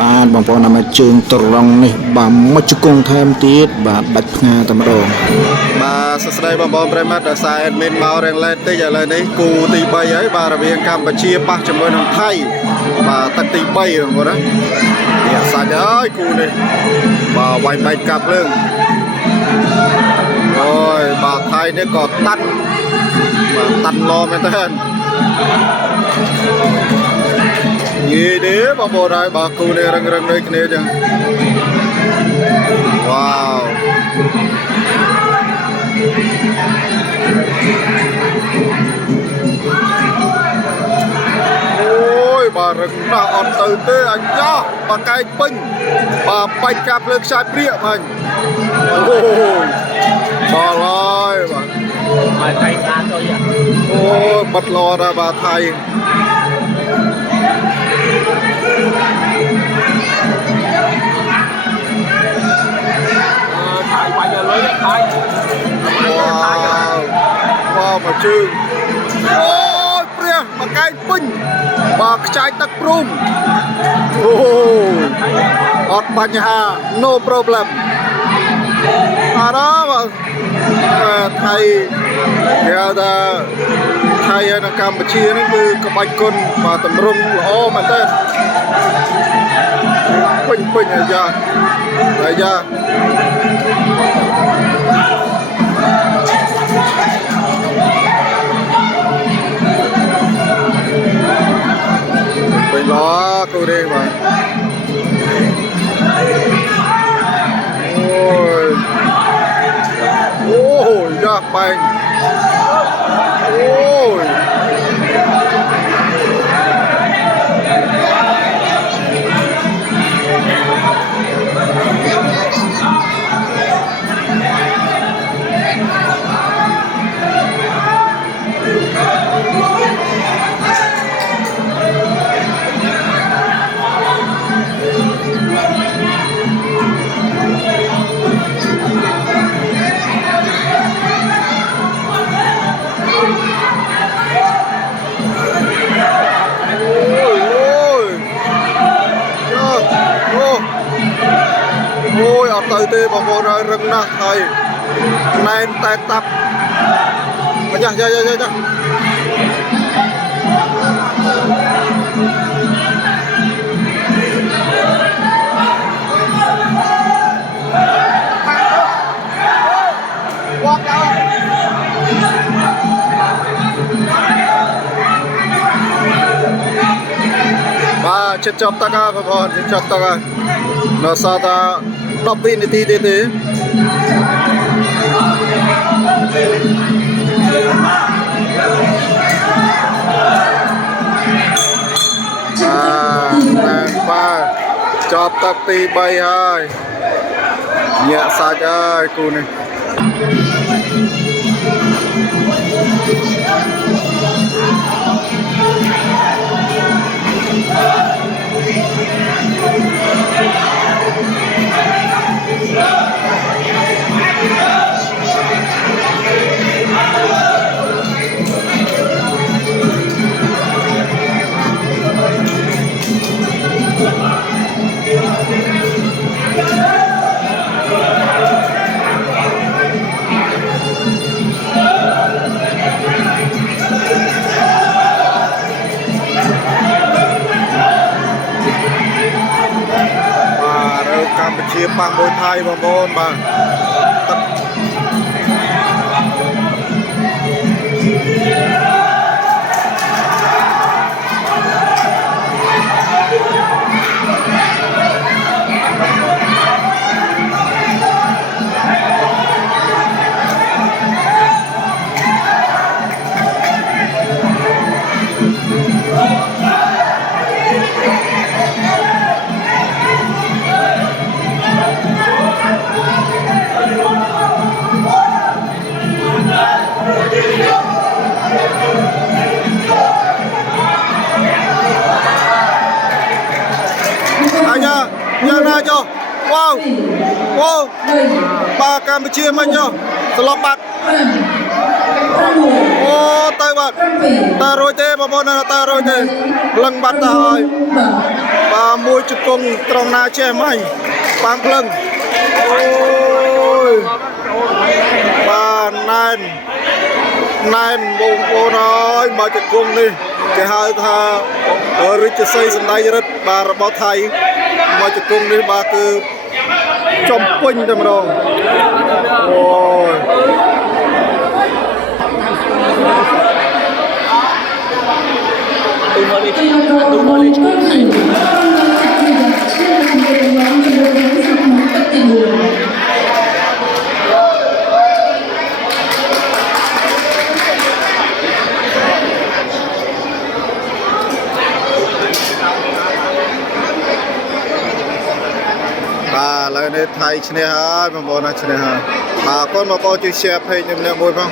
បាទបងប្អូនតាមជើងត្រង់នេះបាទមកជង្គង់ថែមទៀតបាទដាច់ផ្ងាតែម្ដងបាទសួស្តីបងប្អូនប្រិមត្តដោយសារអេដមីនមករៀងលេតតិចឥឡូវនេះគូទី3ហើយបាទរវាងកម្ពុជាប៉ះជាមួយនឹងថៃបាទទឹកទី3បងប្អូនណានេះសាច់ហើយគូនេះបាទវាយបែកកាប់លើអូយបាទថៃនេះក៏តាន់បាទតាន់ឡមែនតើងាយទេបងប្អូនហើយបើគូនេះរឹងដូចគ្នាចឹងវ៉ាវអូយបាទរឹងណាស់អត់ទៅទេអញចោះបើកែកពេញបាទបាច់កាប់លើខ្សែព្រាកមិញអូយដល់ហើយបាទថៃខាតទៅអូយបាត់ឡដល់បាទថៃwow mà chừng ôiព្រះមកកែងពេញបើខ្ចាយទឹកព្រំអូអត់បញ្ហា no problem អរបាទថៃគេថាថៃហើយនៅកម្ពុជានេះគឺក្បាច់គុណបាទតម្រង់ល្អមែនតើពេញអាយ៉ាពេញល្អគូនេះបាទអូយយ៉ាបែងអូយôi ở tới đây bảo vô ra rừng nè thầy này tay tập dạ ba chết chọc ta ca phải không chết chọc ta ca nó sao ta đọc pin thì thế nàng ba chọc tập tì bay hai nhẹ sạch ơi cô nàyកម្ពុជាប៉ះមួយថៃបងប្អូនបាទNhân ra cho wow ba Campuchia mình cho slot bạc ô tới បាទតារួយទេបងប្អូនតារួយទេលឹងបាត់ទៅហើយបាទមួយជង្គង់ត្រង់ណាចេះមិញបាំងភ្លឹងអូយបាទណែនបងប្អូនអើយមកជង្គង់នេះគេហៅថារាជសីសម្ដេចរិទ្ធបាទរបស់ថៃមកជង្គង់នេះបាទគឺចំពេញតែម្ដងអូយបាទឥឡូវនេះថៃឈ្នះហើយបងប្អូនឈ្នះហើយបាទអរគុណបងប្អូនជួយ share page ខ្ញុំមួយផង